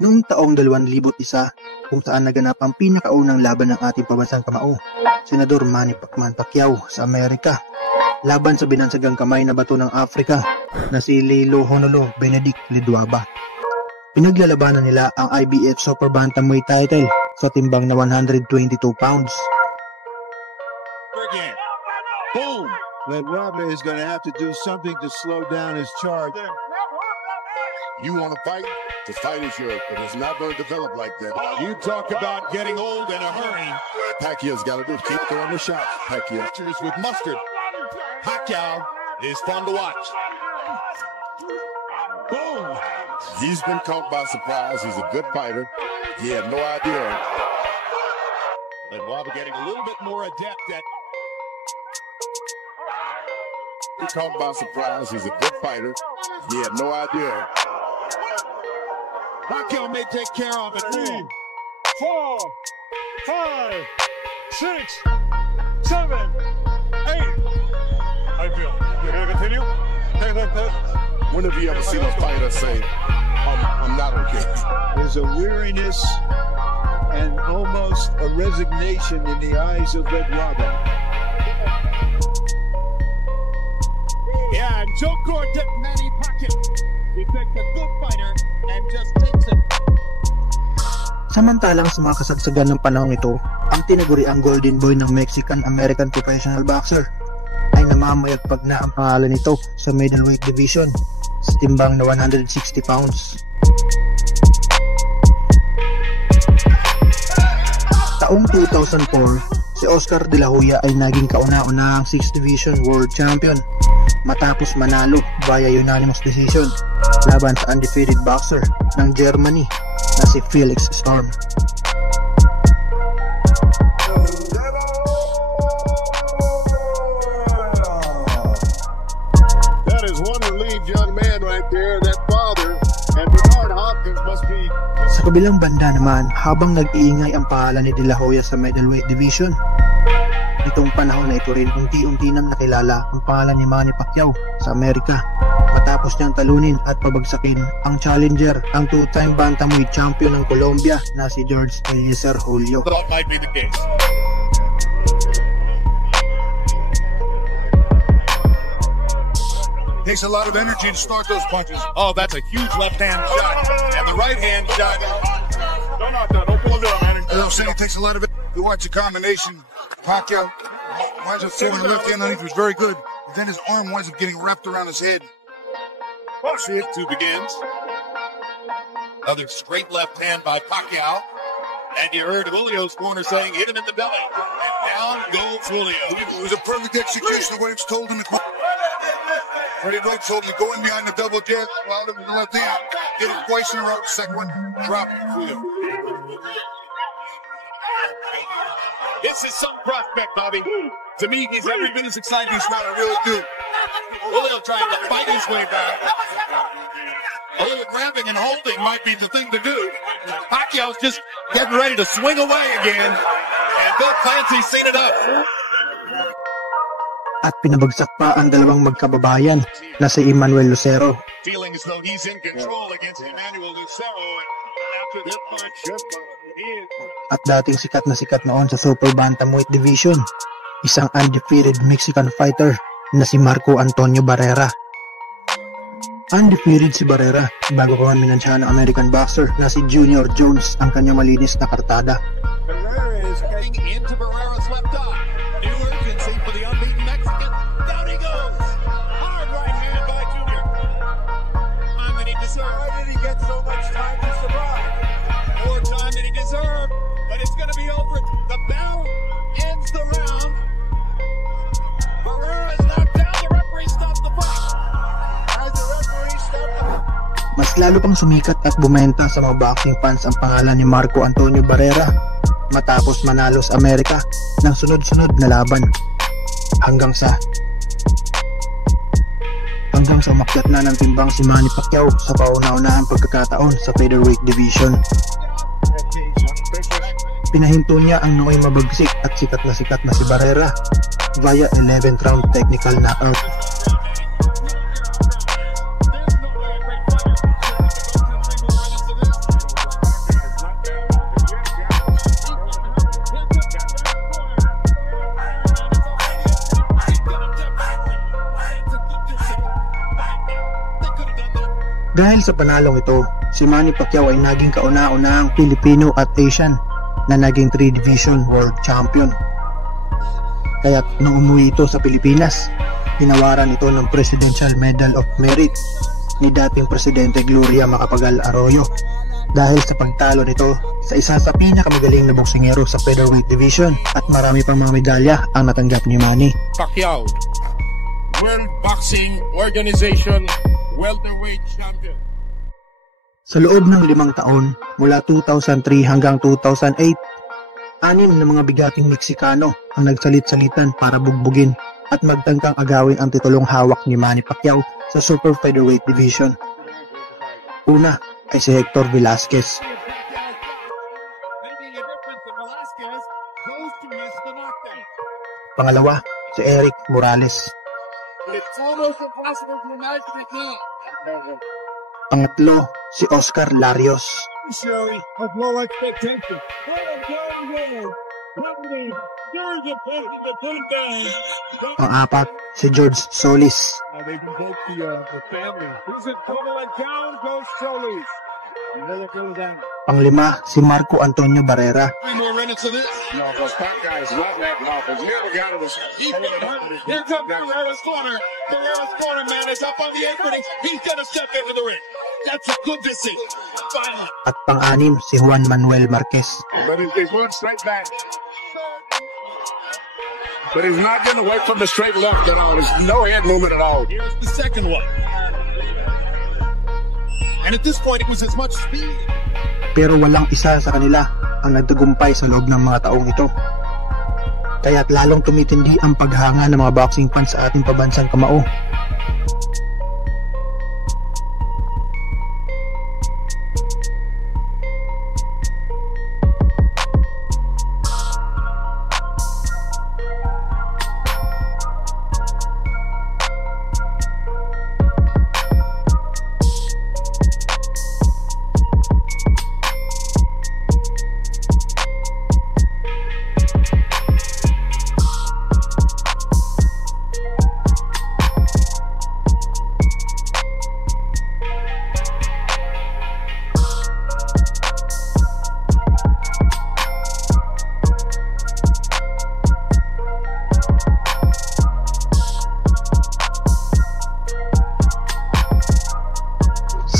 Noong taong 2001 kung saan naganap ang pinakaunang laban ng ating pambansang kamao, Senador Manny Pacquiao sa Amerika, laban sa binansagang kamay na bato ng Afrika na si Lilo Honolo Benedict Liduaba. Pinaglalabanan nila ang IBF Super Bantamweight title sa timbang na 122 pounds. Boom! Liduaba is going to have to do something to slow down his charge. You want to fight? The fight is yours, but it's not going to develop like that. You talk about getting old in a hurry. Pacquiao's got to do is keep throwing the shots. Pacquiao. With mustard. Pacquiao is fun to watch. Boom! He's been caught by surprise. He's a good fighter. He had no idea. Liduaba getting a little bit more adept at. He caught by surprise. He's a good fighter. He had no idea. Pacquiao may take care of it. 3, 4, 5, 6, 7, 8. I feel. You're going to continue? When have you ever seen a fighter say, I'm not okay? There's a weariness and almost a resignation in the eyes of Liduaba. Yeah, and Joe Gordon, Manny Pacquiao. He picked a good fighter and just takes it. Samantalang sa mga kasagsagan ng panahong ito, ang tinaguriang Golden Boy ng Mexican-American professional boxer ay namamayagpag na ang pangalan nito sa middleweight division sa timbang na 160 pounds. Taong 2004, si Oscar De La Hoya ay naging kauna-unahang 6th Division World Champion matapos manalo via unanimous decision laban sa undefeated boxer ng Germany na si Felix Storm. That is one relieved young man right there, that father, and Bernard Hopkins must be. Sa kabilang banda naman, habang nag-iingay ang pangalan ni De La Hoya sa middleweight division, itong panahon na ito rin unti-unti nang nakilala ang pangalan ni Manny Pacquiao sa Amerika matapos niyang talunin at pabagsakin ang challenger, ang two-time bantamweight champion ng Colombia na si George Eliezer Julio. That might be the case. Takes a lot of energy to start those punches. Oh, that's a huge left-hand shot. And the right-hand shot. Don't pull it down, man. As I was saying, it takes a lot of it. You watch the combination. Pacquiao winds up throwing the left hand underneath, was very good. But then his arm winds up getting wrapped around his head. See it, 2 begins. Another straight left hand by Pacquiao. And you heard Julio's corner saying, hit him in the belly. And down goes Julio. It was a perfect execution of what he was told him to do. Freddie Roach told him to go in behind the double jab, allowed him to the left hand. Did it twice in a row. Second one, dropped Julio. This is some prospect, Bobby. To me, he's every bit as exciting as I really do. Julio trying to fight his way back. A little grabbing and holding might be the thing to do. Pacquiao's just getting ready to swing away again. And Bill Clancy's seen it up. At pinabagsak pa ang dalawang magkababayan na si Emmanuel Lucero. Feeling as though he's in control against Emmanuel Lucero. After that punch, At dating sikat na sikat noon sa Super Bantamweight Division, isang undefeated Mexican fighter na si Marco Antonio Barrera. Undefeated si Barrera bago ko minansyahan ng American boxer na si Junior Jones ang kanyang malinis na kartada. Barrera is getting into Barrera's left eye. New urgency for the unbeaten Mexican. Down he goes. Hard right hand by Junior. Time that he deserved. Why did he get so much time to survive? More time than he deserved, but it's going to be over. The bell ends the round. Barrera is knocked down. The referee stopped the fight. As the referee stopped the fight. Mas lalo pang sumikat at bumenta sa mga boxing fans ang pangalan ni Marco Antonio Barrera matapos manalo sa Amerika ng sunod-sunod na laban hanggang sa umakyat na ng timbang si Manny Pacquiao sa pauna-unahang pagkakataon sa featherweight division. Pinahinto niya ang noong mabagsik at sikat na si Barrera via 11th round technical knockout. Dahil sa panalong ito, si Manny Pacquiao ay naging kauna-unahang Pilipino at Asian na naging 3 Division World Champion. Kaya't nung umuwi ito sa Pilipinas, hinawaran ito ng Presidential Medal of Merit ni dating Presidente Gloria Macapagal Arroyo dahil sa pagtalo nito sa isa sa pinakamagaling na boksingero sa featherweight division, at marami pang mga medalya ang natanggap ni Manny Pacquiao, World Boxing Organization welterweight champion. Sa loob ng 5 taon, mula 2003 hanggang 2008, 6 na mga bigating Meksikano ang nagsalit-salitan para bugbugin at magtangkang agawin ang titulong hawak ni Manny Pacquiao sa super featherweight division. Una ay si Hector Velasquez. Pangalawa, si Eric Morales. Pangatlo, si Oscar Larios. Pang-apat, si George Solis. Panglima, si Marco Antonio Barrera. At pang-anim, si Juan Manuel Marquez. But he's not getting away from the straight left at all. There's no head movement at all. Here's the second one. And at this point, it was as much speed. Pero walang isa sa kanila ang nagtagumpay sa loob ng mga taong ito. Kaya't lalong tumitindi ang paghanga ng mga boxing fans sa ating pabansang kamao.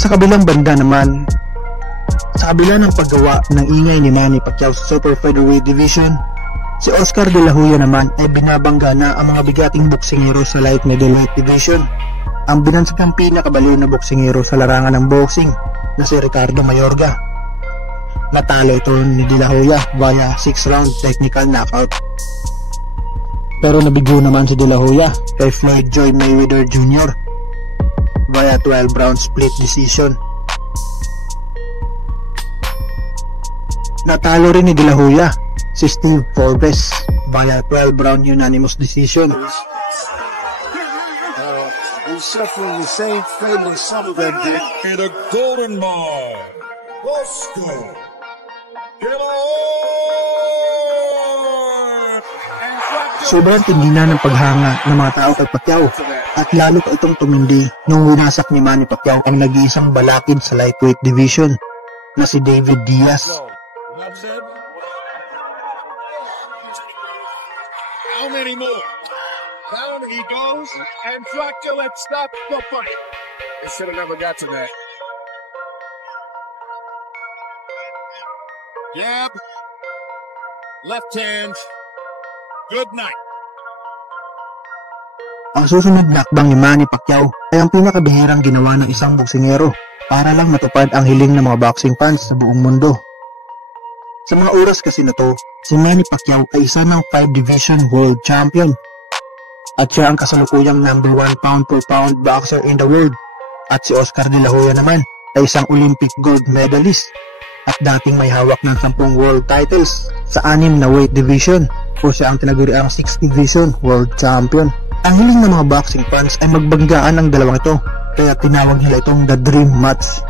Sa kabilang banda naman, sa kabila ng paggawa ng ingay ni Manny Pacquiao sa super featherweight division, si Oscar De La Hoya naman ay binabangga na ang mga bigating boksingero sa light middleweight division. Ang binansagang pinakabaliw na boksingero sa larangan ng boxing na si Ricardo Mayorga. Natalo ito ni De La Hoya via 6-round technical knockout. Pero nabigo naman si De La Hoya kay Floyd Joy Mayweather Jr. via 12-round split decision. Natalo rin ni De La Hoya si Steve Forbes via 12-round unanimous decision. He's suffering the same fate as some of them did. And a golden ball. Oscar De La Hoya. Sobrang tindi na ng paghanga ng mga tao kay Pacquiao, at lalo pa itong tumindi nung winasak ni Manny Pacquiao ang nag-iisang balakid sa lightweight division na si David Diaz. How many more? Down he goes, and Dracula stops the fight. They should have never got to that. Jab, left hand, good night. Ang susunod na hakbang ni Manny Pacquiao ay ang pinakabihirang ginawa ng isang boksingero para lang matupad ang hiling ng mga boxing fans sa buong mundo. Sa mga oras kasi na to, si Manny Pacquiao ay isa ng 5 Division World Champion. At siya ang kasalukuyang number 1 pound per pound boxer in the world. At si Oscar De La Hoya naman ay isang Olympic gold medalist at dating may hawak ng 10 world titles sa 6 na weight division, o siya ang tinaguriang 6 Division World Champion. Ang hiling ng mga boxing fans ay magbanggaan ang dalawang ito, kaya tinawag nila itong The Dream Match.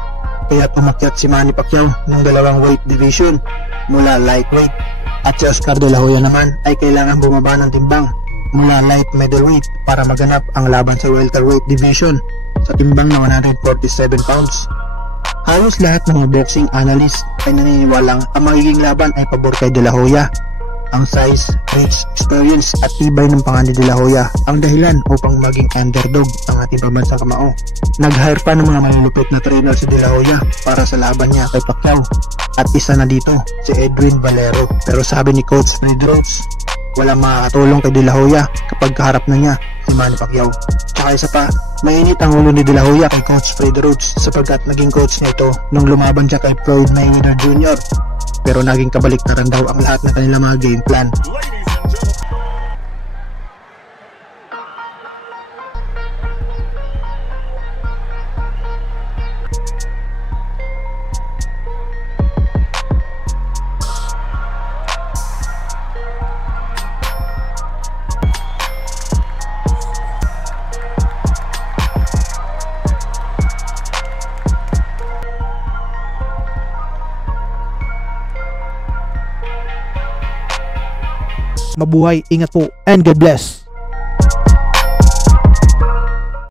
Kaya umakyat si Manny Pacquiao ng 2 weight division mula lightweight, at si Oscar De La Hoya naman ay kailangan bumaba ng timbang mula light middleweight para maganap ang laban sa welterweight division sa timbang na 147 pounds. Halos lahat ng mga boxing analyst ay naniniwalang ang magiging laban ay pabor kay De La Hoya. Ang size, reach, experience at tibay ng pangalan ni De La Hoya ang dahilan upang maging underdog ang ating pambansang kamao. Nag-hire pa ng mga malulupit na trainer si De La Hoya para sa laban niya kay Pacquiao. At isa na dito, si Edwin Valero. Pero sabi ni Coach Freddie Roach, walang makakatulong kay De La Hoya kapag kaharap na niya si Manny Pacquiao. Tsaka isa pa, mainit ang ulo ni De La Hoya kay Coach Freddie Roach sapagkat naging coach niya ito nung lumaban siya kay Floyd Mayweather Jr. Pero naging kabaliktaran daw ang lahat ng kanilang mga game plan. Mabuhay, ingat po, and God bless.